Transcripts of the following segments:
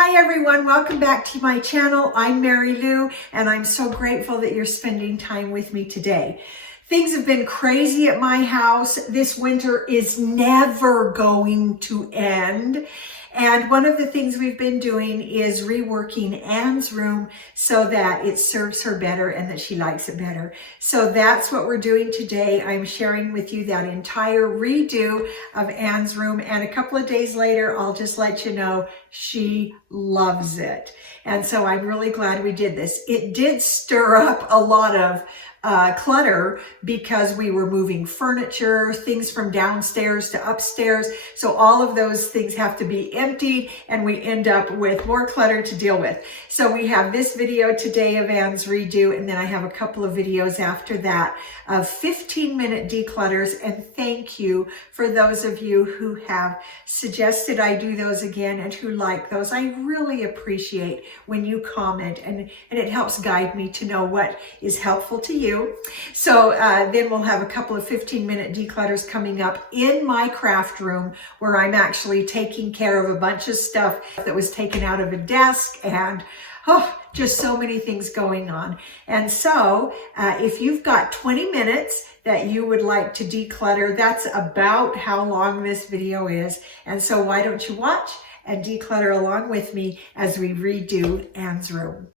Hi everyone, welcome back to my channel. I'm Mary Lou and I'm so grateful that you're spending time with me today. Things have been crazy at my house. This winter is never going to end. And one of the things we've been doing is reworking Anne's room so that it serves her better and that she likes it better. So that's what we're doing today. I'm sharing with you that entire redo of Anne's room. And a couple of days later, I'll just let you know she loves it. And so I'm really glad we did this. It did stir up a lot of clutter because we were moving furniture, things from downstairs to upstairs. So all of those things have to be emptied and we end up with more clutter to deal with. So we have this video today of Anne's redo, and then I have a couple of videos after that of 15-minute declutters. And thank you for those of you who have suggested I do those again and who like those. I really appreciate when you comment, and it helps guide me to know what is helpful to you. So then we'll have a couple of 15-minute declutters coming up in my craft room, where I'm actually taking care of a bunch of stuff that was taken out of a desk, and just so many things going on. And so if you've got 20 minutes that you would like to declutter, that's about how long this video is. And so why don't you watch and declutter along with me as we redo Anne's room.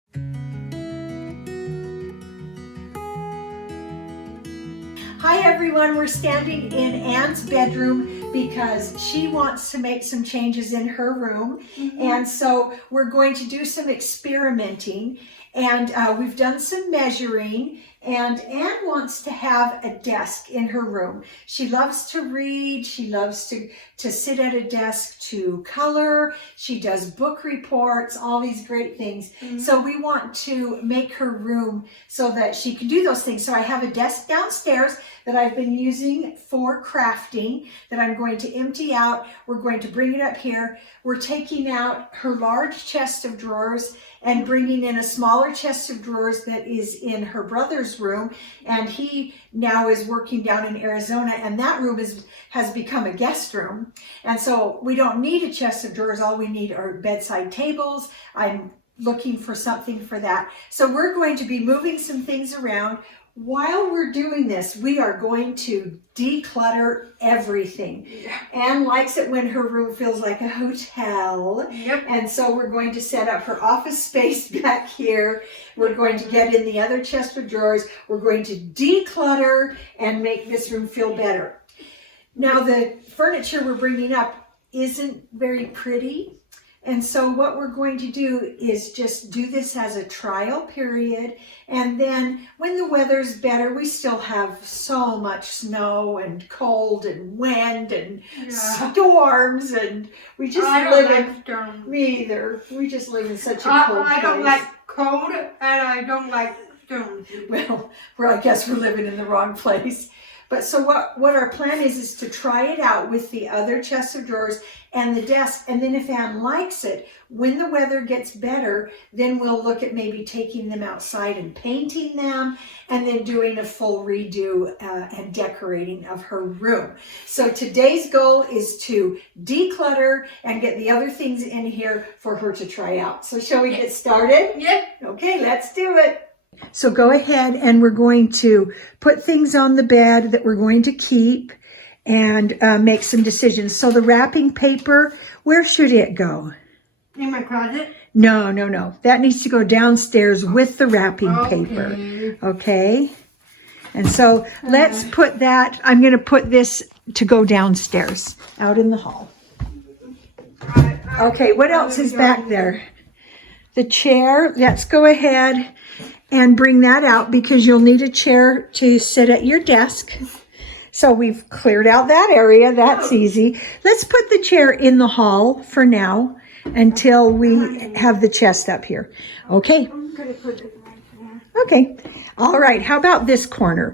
Hi everyone, we're standing in Anne's bedroom because she wants to make some changes in her room. And so we're going to do some experimenting, and we've done some measuring, and Anne wants to have a desk in her room. She loves to read, she loves to sit at a desk to color, she does book reports, all these great things. So we want to make her room so that she can do those things. So I have a desk downstairs that I've been using for crafting that I'm going to empty out. We're going to bring it up here. We're taking out her large chest of drawers and bringing in a smaller chest of drawers that is in her brother's room. And he now is working down in Arizona, and that room has become a guest room. And so we don't need a chest of drawers. All we need are bedside tables. I'm looking for something for that. So we're going to be moving some things around. While we're doing this, we are going to declutter everything. Anne likes it when her room feels like a hotel. And so we're going to set up her office space back here. We're going to get in the other chest of drawers. We're going to declutter and make this room feel better. Now, the furniture we're bringing up isn't very pretty. And so what we're going to do is just do this as a trial period. And then when the weather's better, we still have so much snow and cold and wind and storms, and we just live in storms. Me either. We just live in such a cold place. I don't like cold, and I don't like storms. Well, I guess we're living in the wrong place. But so what our plan is to try it out with the other chest of drawers and the desk. And then if Anne likes it, when the weather gets better, then we'll look at maybe taking them outside and painting them, and then doing a full redo and decorating of her room. So today's goal is to declutter and get the other things in here for her to try out. So shall we get started? Yep. Okay, let's do it. So go ahead, and we're going to put things on the bed that we're going to keep and make some decisions. So the wrapping paper, where should it go? In my closet? No. That needs to go downstairs with the wrapping paper. Okay. And so let's put that, I'm going to put this to go downstairs out in the hall. Okay, what else is back there? The chair. Let's go ahead and bring that out because you'll need a chair to sit at your desk. So we've cleared out that area. That's easy. Let's put the chair in the hall for now until we have the chest up here. Okay. I'm going to put it right there. Okay. All right. How about this corner?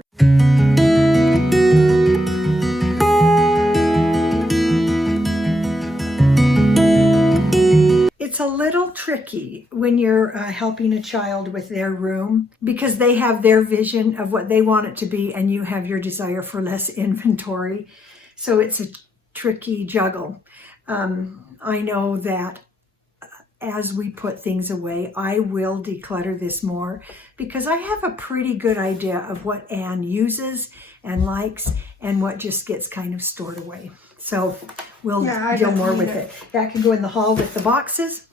It's a little tricky when you're helping a child with their room because they have their vision of what they want it to be and you have your desire for less inventory. So it's a tricky juggle. I know that as we put things away, I will declutter this more because I have a pretty good idea of what Anne uses and likes and what just gets kind of stored away. So we'll deal more with it. That can go in the hall with the boxes.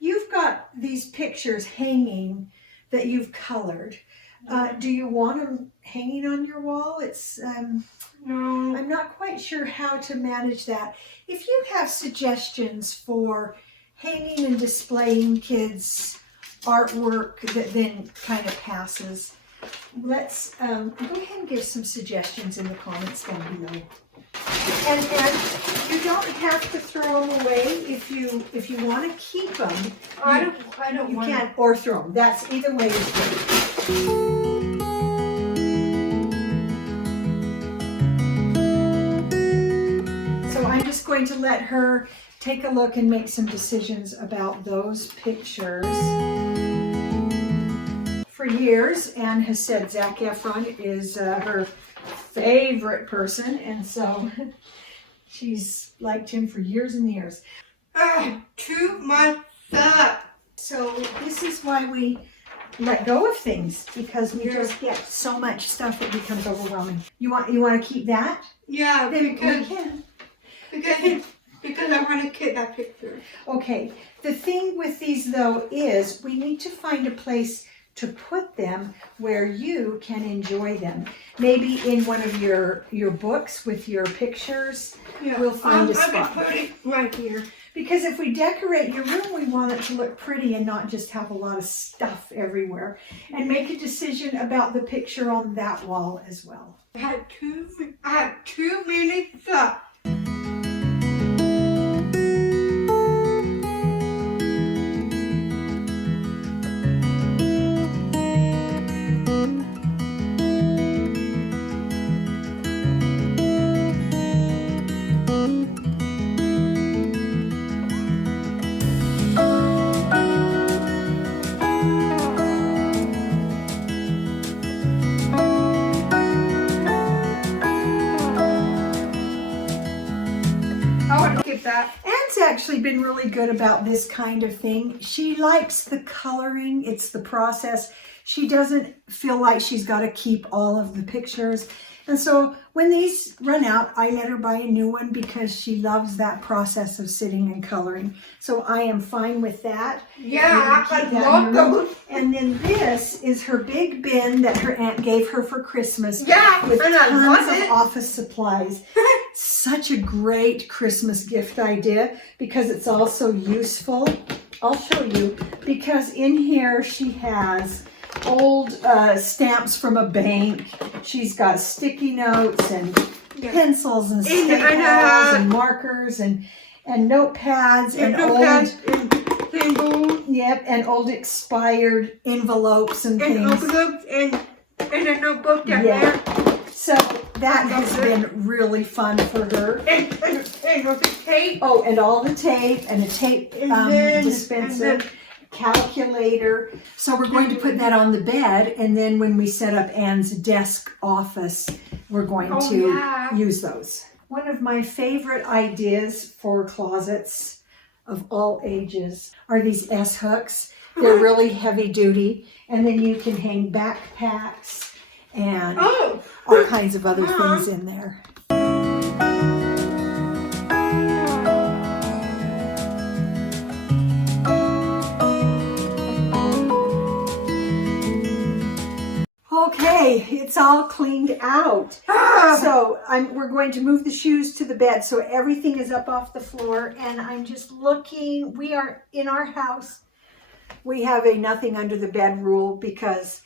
You've got these pictures hanging that you've colored. Do you want them hanging on your wall? It's No. I'm not quite sure how to manage that. If you have suggestions for hanging and displaying kids' artwork that then kind of passes, let's go ahead and give some suggestions in the comments down below. And you don't have to throw them away if you want to keep them. I don't You want can, or throw them. That's either way is good. So I'm just going to let her take a look and make some decisions about those pictures. For years, Anne has said Zac Efron is her favorite person, and so she's liked him for years and years. Too much stuff. So this is why we let go of things, because we just get so much stuff that becomes overwhelming. You want to keep that? Yeah, Then we because can. I want to keep that picture. Okay. The thing with these though is we need to find a place to put them where you can enjoy them. Maybe in one of your books with your pictures. Yeah. We'll find a I spot. can put it right here. Because if we decorate your room, we want it to look pretty and not just have a lot of stuff everywhere. And make a decision about the picture on that wall as well. I had too many stuff. I want to get that. Anne's actually been really good about this kind of thing. She likes the coloring. It's the process. She doesn't feel like she's got to keep all of the pictures. And so when these run out, I let her buy a new one because she loves that process of sitting and coloring. So I am fine with that. Yeah, I Keep that love in your room. those. And then this is her big bin that her aunt gave her for Christmas. Yeah, With and I love tons of it. office supplies. Such a great Christmas gift idea because it's also useful. I'll show you, because in here she has old stamps from a bank. She's got sticky notes and pencils and staples and markers and notepads and old symbols and old expired envelopes and and things. envelopes and a notebook down Yeah. there. So that has been really fun for her. And the tape. Oh, and all the tape and a tape dispenser, and calculator. So we're going to put that on the bed, and then when we set up Anne's desk office, we're going to use those. One of my favorite ideas for closets of all ages are these S-hooks. They're really heavy duty, and then you can hang backpacks and all kinds of other things in there. Okay, it's all cleaned out. So we're going to move the shoes to the bed so everything is up off the floor, and I'm just looking. We are in our house. We have a nothing under the bed rule because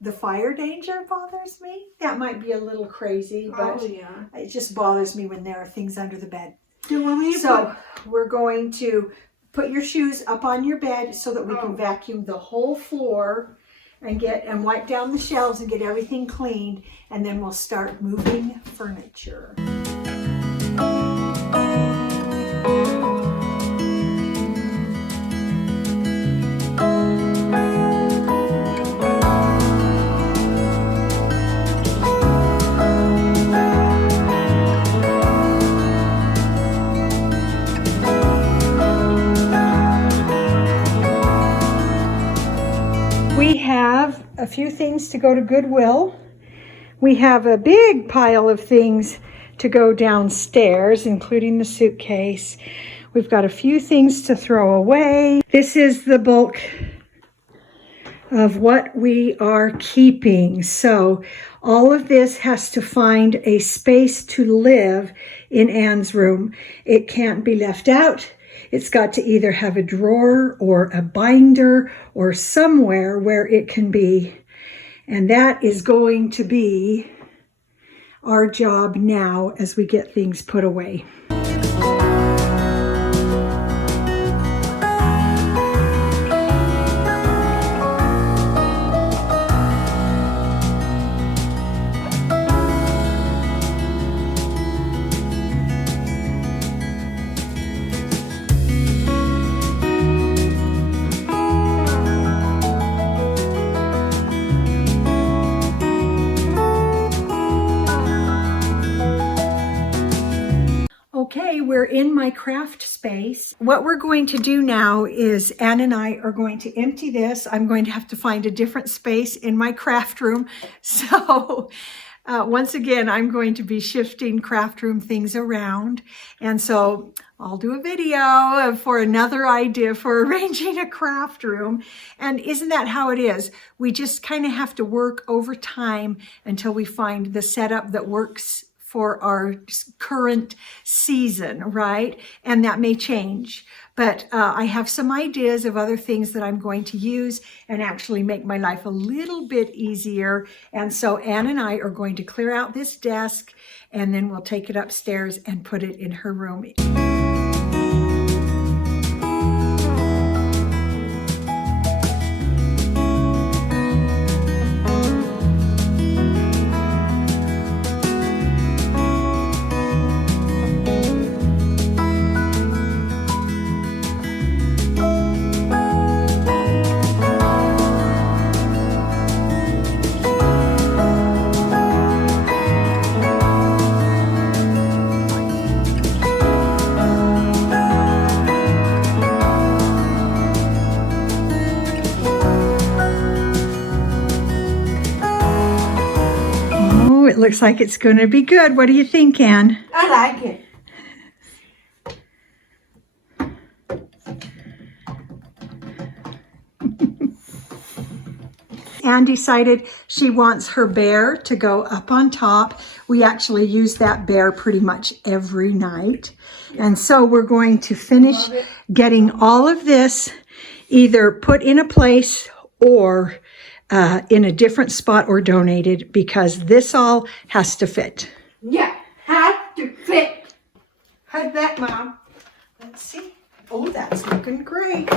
the fire danger bothers me. That might be a little crazy, but it just bothers me when there are things under the bed. So we're going to put your shoes up on your bed so that we can vacuum the whole floor and wipe down the shelves and get everything cleaned, and then we'll start moving furniture. a few things to go to Goodwill. We have a big pile of things to go downstairs, including the suitcase. We've got a few things to throw away. This is the bulk of what we are keeping. So all of this has to find a space to live in Anne's room. It can't be left out. It's got to either have a drawer or a binder or somewhere where it can be. And that is going to be our job now as we get things put away. Okay, we're in my craft space. What we're going to do now is Anne and I are going to empty this. I'm going to have to find a different space in my craft room. So once again, I'm going to be shifting craft room things around. And so I'll do a video for another idea for arranging a craft room. And isn't that how it is? We just kind of have to work over time until we find the setup that works for our current season, right? And that may change. But I have some ideas of other things that I'm going to use and actually make my life a little bit easier. And so Anne and I are going to clear out this desk, and then we'll take it upstairs and put it in her room. It looks like it's going to be good. What do you think, Anne? I like it. Anne decided she wants her bear to go up on top. We actually use that bear pretty much every night. And so we're going to finish getting all of this either put in a place or in a different spot or donated, because this all has to fit. Yeah, has to fit. How's that, Mom? Let's see. Oh, that's looking great.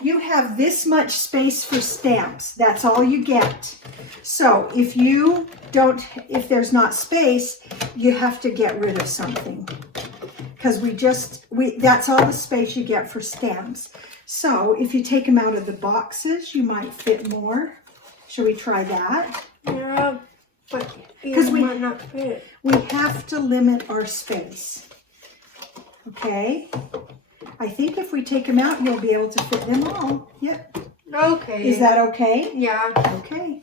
You have this much space for stamps. That's all you get. So if there's not space, you have to get rid of something. Because that's all the space you get for stamps. So if you take them out of the boxes, you might fit more. Shall we try that? Yeah, but Because it might not fit. We have to limit our space. Okay? I think if we take them out, you'll be able to fit them all. Yep. Okay. Is that okay? Yeah. Okay.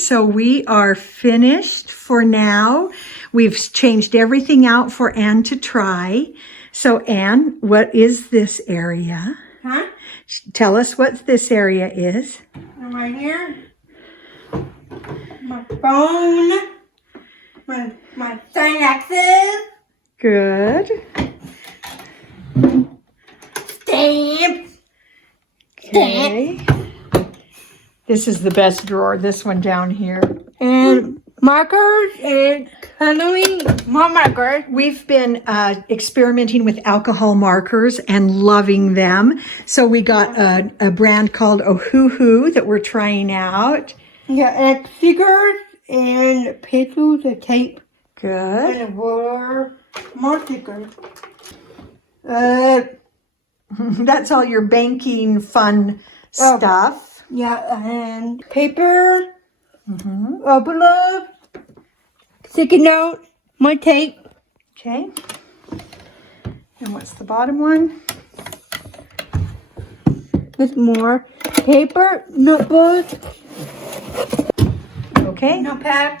so we are finished for now. We've changed everything out for Anne to try. So Anne, what is this area? Huh? Tell us what this area is. Right here. My phone. My sign access. Good. Stamp. Okay. This is the best drawer, this one down here. And markers and coloring more markers. We've been experimenting with alcohol markers and loving them. So we got a brand called Ohuhu that we're trying out. Yeah, and stickers and paper, the tape, Good. and a ruler, more stickers. That's all your banking fun stuff. Yeah, and paper, envelope, sticky note, more tape. Okay. And what's the bottom one? With more paper, notebook, Okay. notepad.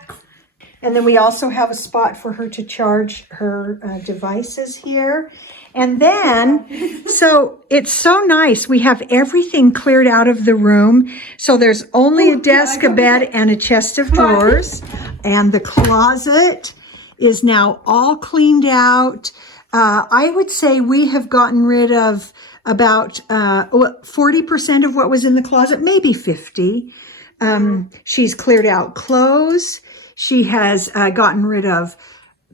And then we also have a spot for her to charge her devices here. And then, so it's so nice. We have everything cleared out of the room. So there's only a desk, a bed, and a chest of drawers. And the closet is now all cleaned out. I would say we have gotten rid of about 40% of what was in the closet, maybe 50. She's cleared out clothes. She has gotten rid of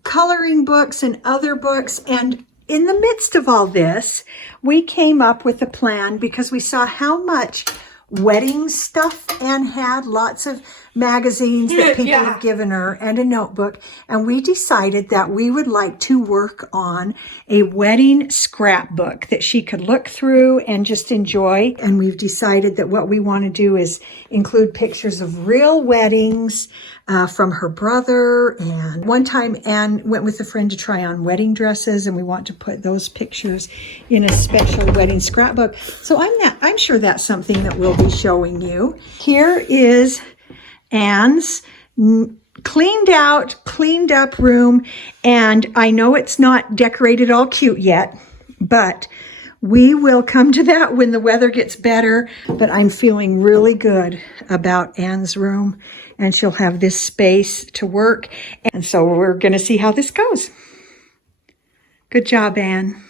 coloring books and other books. And in the midst of all this, we came up with a plan because we saw how much wedding stuff Anne had, lots of magazines that people have given her and a notebook. And we decided that we would like to work on a wedding scrapbook that she could look through and just enjoy. And we've decided that what we want to do is include pictures of real weddings from her brother. And one time Anne went with a friend to try on wedding dresses, and we want to put those pictures in a special wedding scrapbook. So I'm sure that's something that we'll be showing you. Here is Anne's cleaned up room, and I know it's not decorated all cute yet, but we will come to that when the weather gets better. But I'm feeling really good about Anne's room, and she'll have this space to work. And so we're going to see how this goes. Good job, Anne.